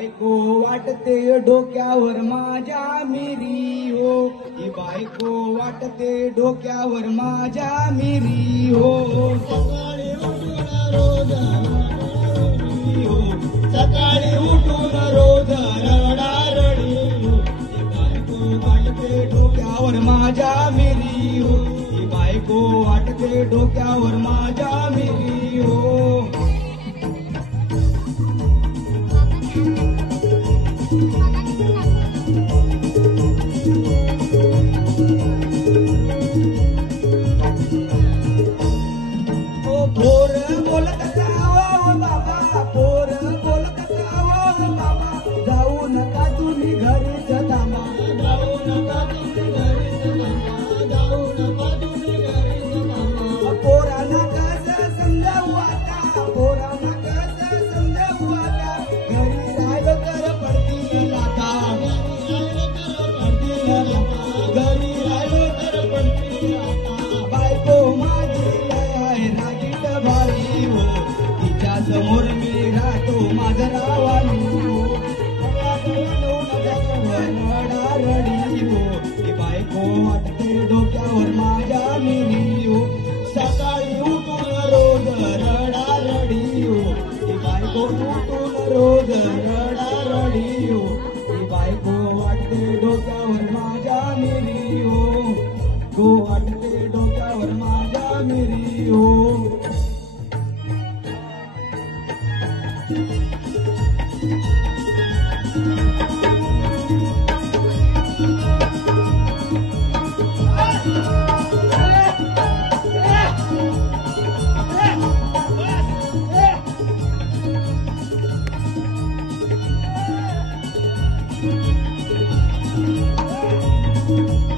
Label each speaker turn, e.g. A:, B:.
A: बायको वाटते डोक्यावर माझ्या मिरी हो? ही बायको वाटते डोक्यावर माझ्या मिरी हो?
B: सकाळी उठून रोज
A: हो।
B: सकाळी उठून रोज
A: बायको वाटते डोक्यावर माझ्या मिरी हो? ही बायको वाटते डोक्यावर माझ्या let रोज रडा रडी हो ती बायको वाटते डोक्यावर माझ्या मिरियो. गो वाटते डोक्यावर माझ्या मिरी हो Thank you.